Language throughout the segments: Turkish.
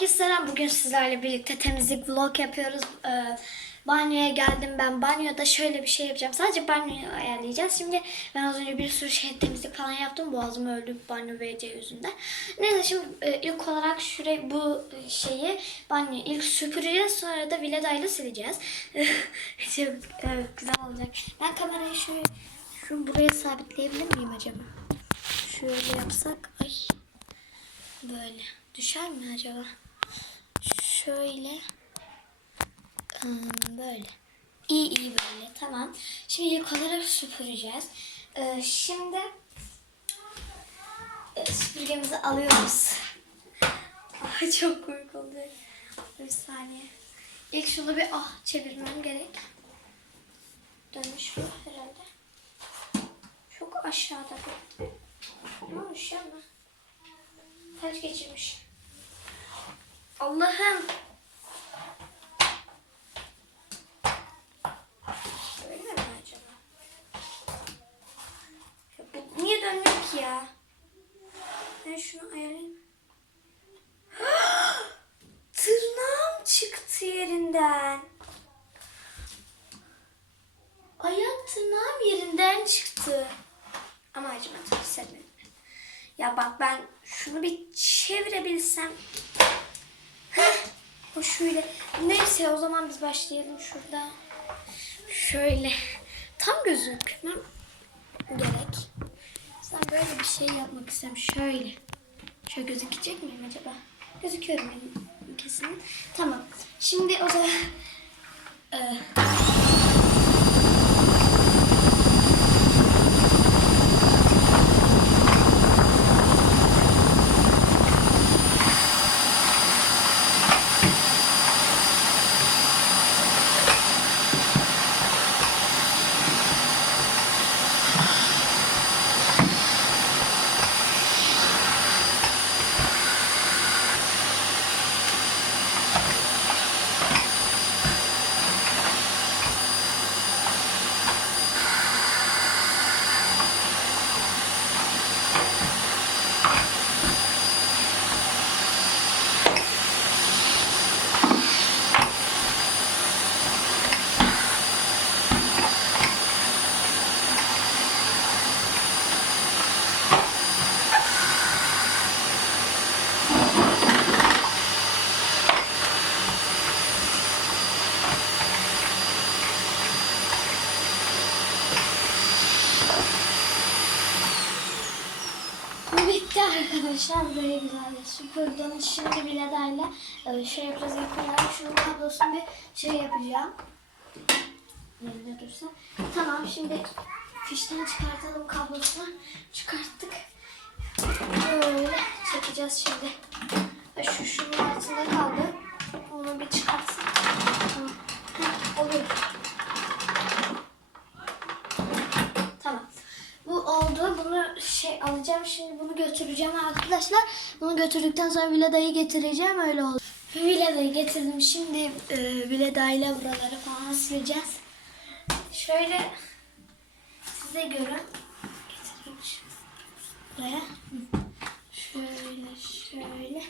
Herkese selam. Bugün sizlerle birlikte temizlik vlog yapıyoruz. Ee, banyoya geldim ben. Banyoda şöyle bir şey yapacağım. Sadece banyoyu ayarlayacağız. Şimdi ben az önce bir sürü şey temizlik falan yaptım. Boğazım öldü banyo VC yüzünden. Neyse şimdi e, ilk olarak şurayı bu şeyi banyoyu ilk süpüreceğiz. Sonra da viladayla sileceğiz. Çok evet, güzel olacak. Ben kamerayı şöyle şu buraya sabitleyebilir miyim acaba? Şöyle yapsak. Ay. Böyle. Düşer mi acaba? Şöyle. Böyle. İyi iyi böyle. Tamam. Şimdi ilk olarak süpüreceğiz. Şimdi e, süpürgemizi alıyoruz. Ay, çok komik olacak. Bir saniye. İlk şunu bir ah çevirmem gerek. Dönmüş bu herhalde. Çok aşağıda. Ne olmuş ya? Felç geçirmiş. Allah'ım. Böyle mi acaba? Ya bu niye dönmüyor ki ya? Ben şunu ayarlayayım. Tırnağım çıktı yerinden. Ayak tırnağım yerinden çıktı. Ama acımadı hissetmedim. Ya bak ben şunu bir çevirebilsem. Şöyle. Neyse o zaman biz başlayalım şurada. Şöyle. Tam gözükmem gerek. Sen böyle bir şey yapmak istiyorum. Şöyle. Şöyle gözükecek miyim acaba? Gözüküyorum benim kesin. Tamam. Şimdi o zaman... Ee, Bu bitti arkadaşlar. Buraya güzel süpürdüm. Şimdi biladayla e, şey yapacağız. Olarak şunun kablosunu bir şey yapacağım. Yerinde dursa. Tamam şimdi fişten çıkartalım kablosunu. Çıkarttık. Böyle çekeceğiz şimdi. E, Şu şunun altında kaldı. Onu bir çıkartsın. Tamam. Heh, oluyor. Tamam. Bu oldu. Bunu şey alacağım. Şimdi götüreceğim arkadaşlar. Bunu götürdükten sonra Vilada'yı getireceğim. Öyle oldu. Vilada'yı getirdim. Şimdi e, Vilada'yla buraları falan sileceğiz. Şöyle size görün. Getireyim buraya. Şöyle şöyle.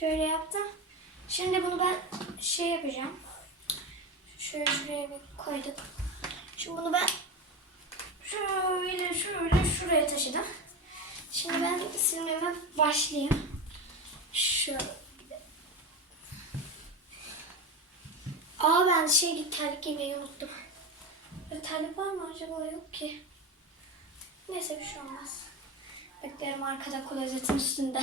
Şöyle yaptım. Şimdi bunu ben şey yapacağım. Şöyle şuraya bir koyduk. Şimdi bunu ben şöyle şöyle şuraya taşıdım. Şimdi ben silmeme başlayayım. Şöyle. Aa ben şey terlik giymeyi unuttum. Terlik var mı acaba? Yok ki. Neyse bir şey olmaz. Beklerim arkada klozetin üstünde.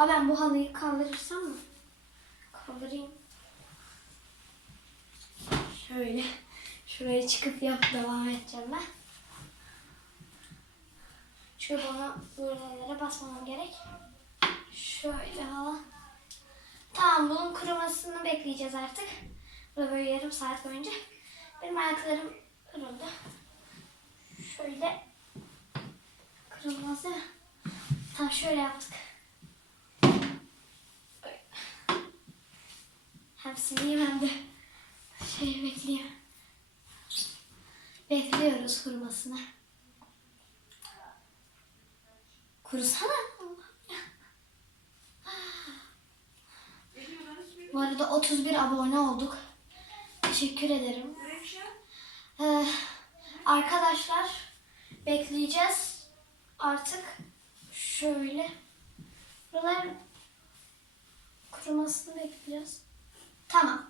Aa ben bu halıyı kaldırırsam mı? Kaldırayım. Şöyle. Şuraya çıkıp yap devam edeceğim ben. Çünkü bana buralara basmamam gerek. Şöyle hala. Tamam bunun kurumasını bekleyeceğiz artık. Burada böyle yarım saat boyunca. Benim ayaklarım kırıldı. Şöyle kırılmaz değil mi? Tamam şöyle yaptık. Hem sileyim hem de şey bekleyeyim. Bekliyoruz kurumasını. Kurusana. Bu arada 31 abone olduk. Teşekkür ederim. Ee, arkadaşlar bekleyeceğiz. Artık şöyle. Buralar kurumasını bekleyeceğiz. Tamam.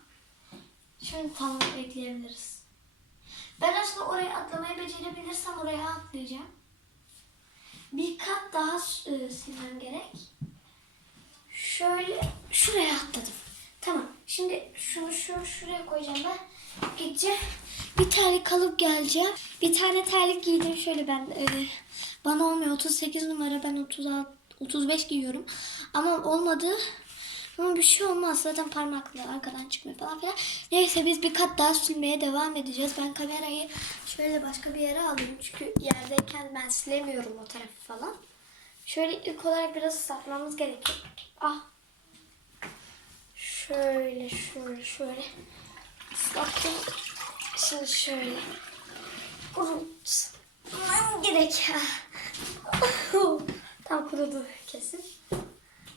Şimdi tamam bekleyebiliriz. Ben aslında oraya atlamayı becerebilirsem oraya atlayacağım. Bir kat daha e, silmem gerek. Şöyle şuraya atladım. Tamam. Şimdi şunu şu şuraya koyacağım ben. Gideceğim. Bir tane kalıp geleceğim. Bir tane terlik giydim şöyle ben. e, bana olmuyor 38 numara ben 36 35 giyiyorum. Ama olmadı. Ama bir şey olmaz. Zaten parmakla arkadan çıkmıyor falan filan. Neyse biz bir kat daha sürmeye devam edeceğiz. Ben kamerayı şöyle başka bir yere alayım. Çünkü yerdeyken ben silemiyorum o tarafı falan. Şöyle ilk olarak biraz ıslatmamız gerekiyor. Ah. Şöyle şöyle şöyle. Islattım. Şimdi şöyle. Kurutmam gerek. Tam kurudu kesin.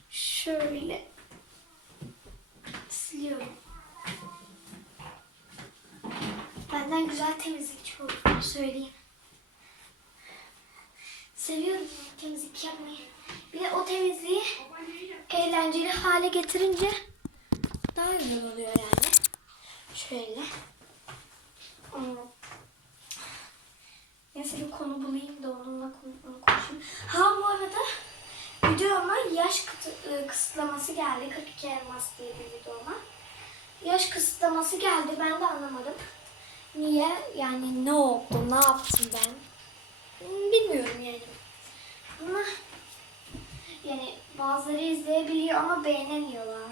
Şöyle siliyorum. Benden güzel temizlikçi olduğunu söyleyeyim. Seviyorum temizlik yapmayı. Bir de o temizliği eğlenceli hale getirince daha güzel oluyor yani. Şöyle. Neyse bir konu bulayım da onunla konu- onu konuşayım. Ha bu arada videoma yaş ı, kısıtlaması geldi. 42 elmas diye bir videoma. Yaş kısıtlaması geldi. Ben de anlamadım. Niye? Yani ne oldu? Ne yaptım ben? Hmm, Bilmiyorum yani. Ama yani bazıları izleyebiliyor ama beğenemiyorlar.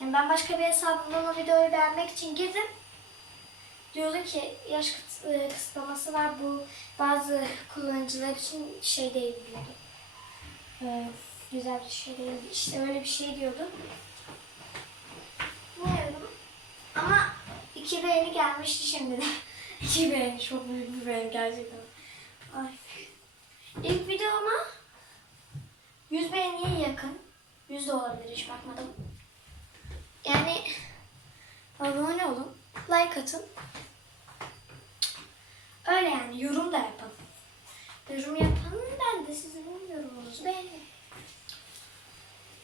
Yani ben başka bir hesabımdan o videoyu beğenmek için girdim. Diyordu ki yaş e, kısıtlaması var bu bazı kullanıcılar için şey değil diyordu. Ee, güzel bir şey değil. İşte öyle bir şey diyordu. Ama iki beğeni gelmişti şimdi de. iki beğeni çok büyük bir beğeni gerçekten. Ay. İlk videoma 100 beğeniye yakın. 100 de olabilir hiç bakmadım. Yani abone olun, like atın. Öyle yani yorum da yapın. Yorum yapın ben de sizin yorumunuzu beğenirim.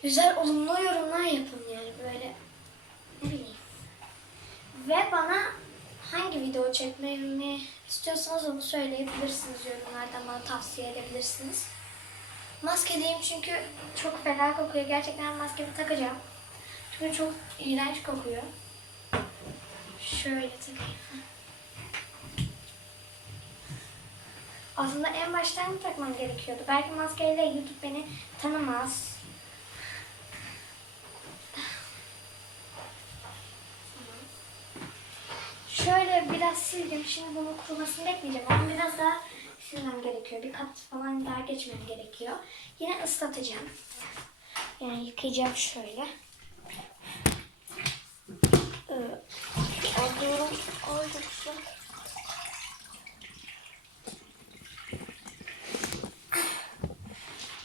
Güzel olumlu yorumlar yapın yani böyle. Ve bana hangi video çekmemi istiyorsanız onu söyleyebilirsiniz yorumlardan bana tavsiye edebilirsiniz. Maskeliyim çünkü çok fena kokuyor. Gerçekten maskemi takacağım. Çünkü çok iğrenç kokuyor. Şöyle takayım. Aslında en baştan takmam gerekiyordu? Belki maskeyle YouTube beni tanımaz. Şöyle biraz sildim. Şimdi bunun kurumasını bekleyeceğim. Ama biraz daha silmem gerekiyor. Bir kat falan daha geçmem gerekiyor. Yine ıslatacağım. Yani yıkayacağım şöyle. Ee, alıyorum. Oldukça.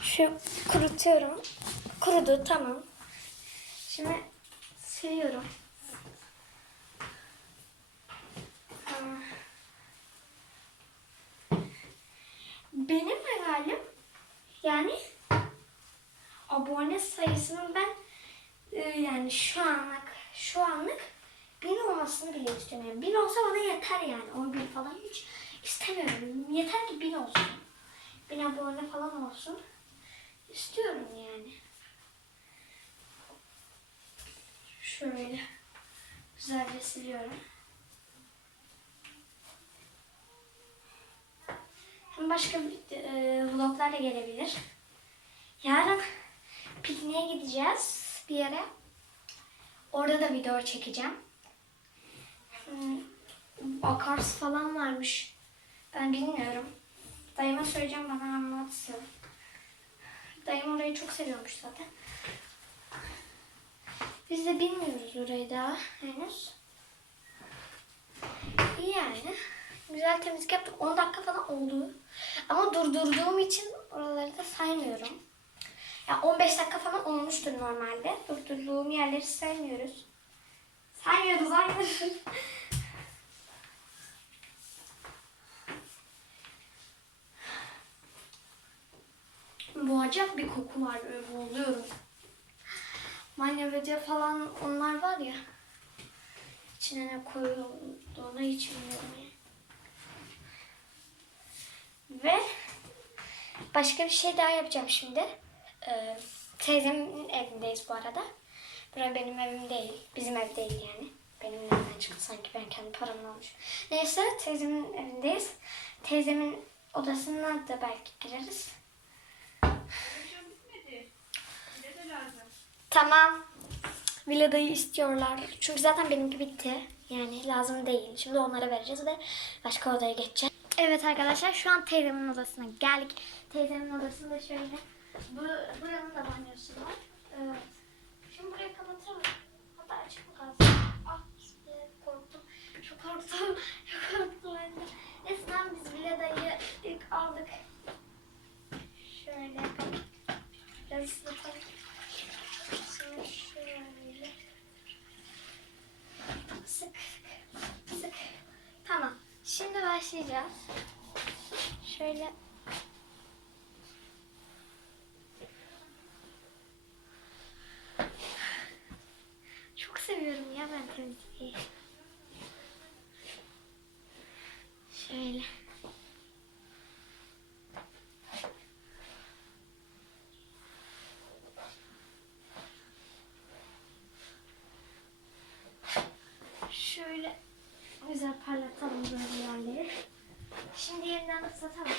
Şu kurutuyorum. Kurudu tamam. Şimdi siliyorum. Aa. Benim hayalim yani abone sayısının ben e, yani şu anlık şu anlık bin olmasını bile istiyorum. Yani bin olsa bana yeter yani. On bin falan hiç istemiyorum. Yeter ki bin olsun. Bin abone falan olsun. İstiyorum yani. Şöyle güzelce siliyorum. Hem başka e, vloglar da gelebilir. Yarın pikniğe gideceğiz bir yere. Orada da video çekeceğim. Hmm, Akarsu falan varmış. Ben bilmiyorum. Dayıma söyleyeceğim bana anlatsın. Dayım orayı çok seviyormuş zaten. Biz de bilmiyoruz orayı daha henüz. Yani. Güzel temizlik yaptık. 10 dakika falan oldu. Ama durdurduğum için oraları da saymıyorum. Ya 15 dakika falan olmuştur normalde. Durdurduğum yerleri saymıyoruz. Saymıyoruz arkadaşlar. Boğacak bir koku var böyle boğuluyorum. Manyavacı falan onlar var ya. İçine ne koyulduğunu hiç bilmiyorum. Ve başka bir şey daha yapacağım şimdi. Ee, teyzemin evindeyiz bu arada. Burası benim evim değil. Bizim ev değil yani. Benim evimden çıktı sanki ben kendi paramla almış. Neyse teyzemin evindeyiz. Teyzemin odasına da belki gireriz. Tamam. Villadayı istiyorlar. Çünkü zaten benimki bitti. Yani lazım değil. Şimdi onlara vereceğiz ve başka odaya geçeceğiz. Evet arkadaşlar şu an teyzemin odasına geldik. Teyzemin odasında şöyle. Bu, buranın da banyosu var. Evet. Şimdi burayı kapatalım. Hatta açık mı kalsın? Ah korktum. Çok korktum. Çok korktum ben de. Tamam, biz villadayı ilk aldık. Şöyle. Biraz ıslatalım. Şimdi şöyle. Sık. Sık. Tamam. Şimdi başlayacağız. Şöyle. Çok seviyorum ya ben temizliği. Şöyle. Şöyle güzel parlatalım böyle yerleri. Şimdi yeniden ıslatalım.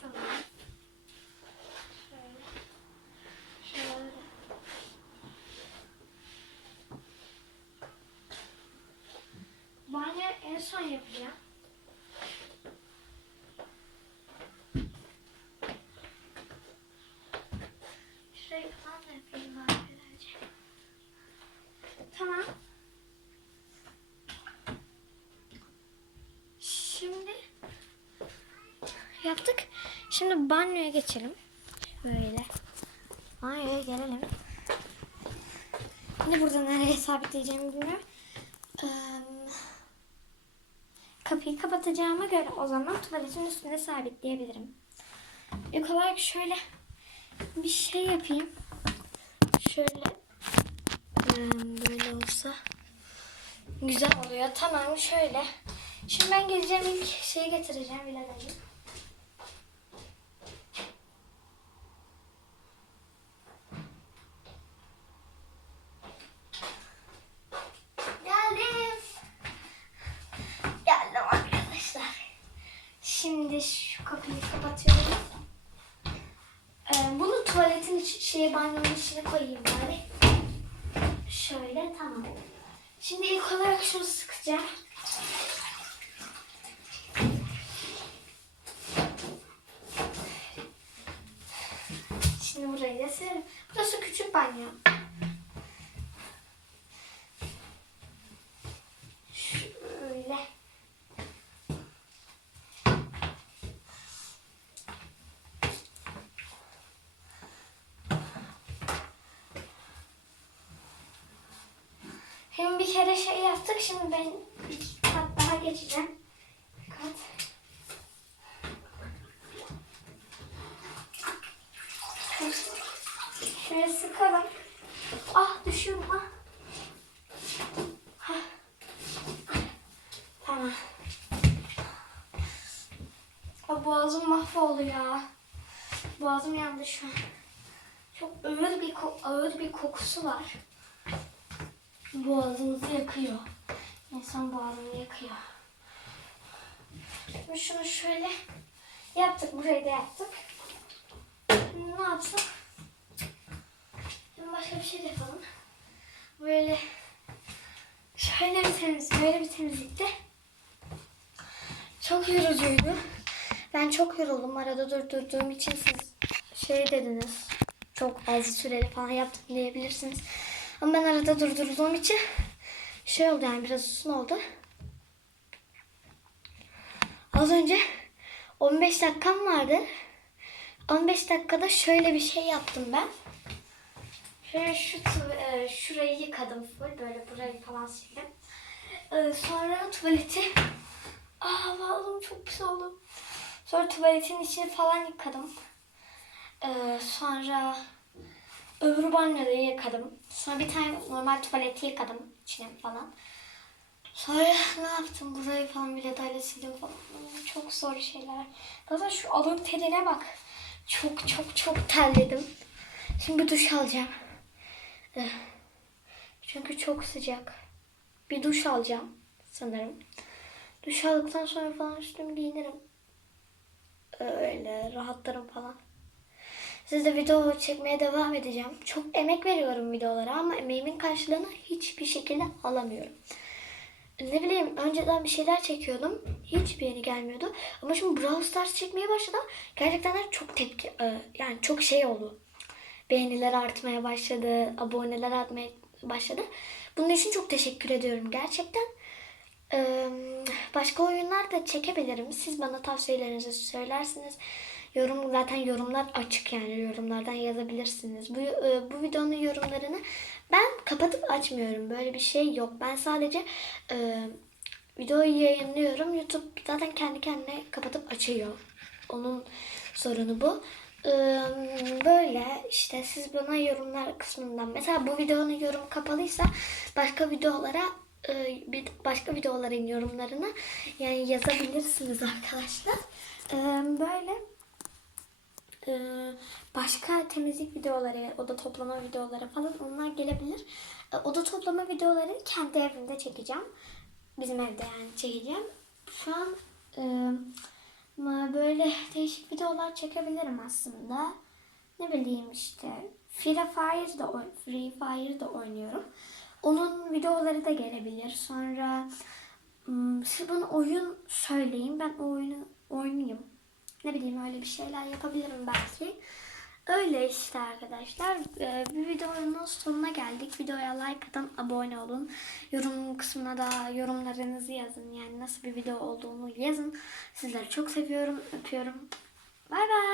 Tamam. Şöyle. Şöyle. Banyo en son yapacağım. Şurayı falan da yapayım birazcık. Tamam. Şimdi yaptık. Şimdi banyoya geçelim. Böyle. Banyoya gelelim. Yine burada nereye sabitleyeceğimi bilmiyorum. Kapatacağıma göre o zaman tuvaletin üstüne sabitleyebilirim. İlk olarak şöyle bir şey yapayım. Şöyle eee, böyle olsa güzel oluyor. Tamam şöyle. Şimdi ben geleceğim ilk şeyi getireceğim viladayı. Geldim. Geldim arkadaşlar. Şimdi şu kapıyı kapatıyorum. Ee, bunu tuvaletin iç, şey banyonun içine koyayım bari. Şöyle tamam. Şimdi ilk olarak şunu sıkacağım. Şimdi burayı da silerim. Burası küçük banyo. Şöyle. Hem bir kere şey yaptık. Şimdi ben bir kat daha geçeceğim. Kat. Şöyle sıkalım. Ah düşüyorum ah. Tamam. Ah, boğazım mahvoldu ya. Boğazım yandı şu an. Çok ağır bir ağır bir kokusu var. Boğazımızı yakıyor. İnsan boğazını yakıyor. Şimdi şunu şöyle yaptık. Burayı da yaptık. Şimdi ne yapsak? Şimdi başka bir şey de yapalım. Böyle şöyle bir temiz, böyle bir temizlikte Çok yorucuydu. Ben çok yoruldum. Arada durdurduğum için siz şey dediniz. Çok az süreli falan yaptım diyebilirsiniz. Ama ben arada durdurduğum için şey oldu yani biraz uzun oldu. Az önce 15 dakikam vardı. 15 dakikada şöyle bir şey yaptım ben. Şöyle şu e, şurayı yıkadım full böyle burayı falan sildim. E, sonra tuvaleti Aa vallahi çok pis oldu. Sonra tuvaletin içini falan yıkadım. E, sonra öbür banyoda yıkadım. Sonra bir tane normal tuvaleti yıkadım içine falan. Sonra ne yaptım? Burayı falan bile dayla sildim falan. Çok zor şeyler. Zaten şu alın teline bak. Çok çok çok terledim. Şimdi bir duş alacağım. Eh. Çünkü çok sıcak. Bir duş alacağım sanırım. Duş aldıktan sonra falan üstümü giyinirim. Öyle rahatlarım falan. Sizde video çekmeye devam edeceğim. Çok emek veriyorum videolara ama emeğimin karşılığını hiçbir şekilde alamıyorum. Ne bileyim önceden bir şeyler çekiyordum. Hiç beğeni gelmiyordu. Ama şimdi Brawl Stars çekmeye başladı. Gerçekten çok tepki e, yani çok şey oldu. Beğeniler artmaya başladı. Aboneler artmaya başladı. Bunun için çok teşekkür ediyorum gerçekten. Başka oyunlar da çekebilirim. Siz bana tavsiyelerinizi söylersiniz. Yorum zaten yorumlar açık yani yorumlardan yazabilirsiniz. Bu e, bu videonun yorumlarını ben kapatıp açmıyorum. Böyle bir şey yok. Ben sadece e, videoyu yayınlıyorum. YouTube zaten kendi kendine kapatıp açıyor. Onun sorunu bu. Ee, böyle işte siz bana yorumlar kısmından mesela bu videonun yorumu kapalıysa başka videolara e, başka videoların yorumlarını yani yazabilirsiniz arkadaşlar. Ee, böyle e, başka temizlik videoları, oda toplama videoları falan onlar gelebilir. E, Oda toplama videolarını kendi evimde çekeceğim. Bizim evde yani çekeceğim. Şu an e, böyle değişik videolar çekebilirim aslında. Ne bileyim işte Free Fire da Free Fire da oynuyorum. Onun videoları da gelebilir. Sonra hmm, siz bana oyun söyleyin. Ben o oyunu oynayayım. Ne bileyim öyle bir şeyler yapabilirim belki. Öyle işte arkadaşlar. Ee, bir videonun sonuna geldik. Videoya like atın, abone olun. Yorum kısmına da yorumlarınızı yazın. Yani nasıl bir video olduğunu yazın. Sizleri çok seviyorum, öpüyorum. Bay bay.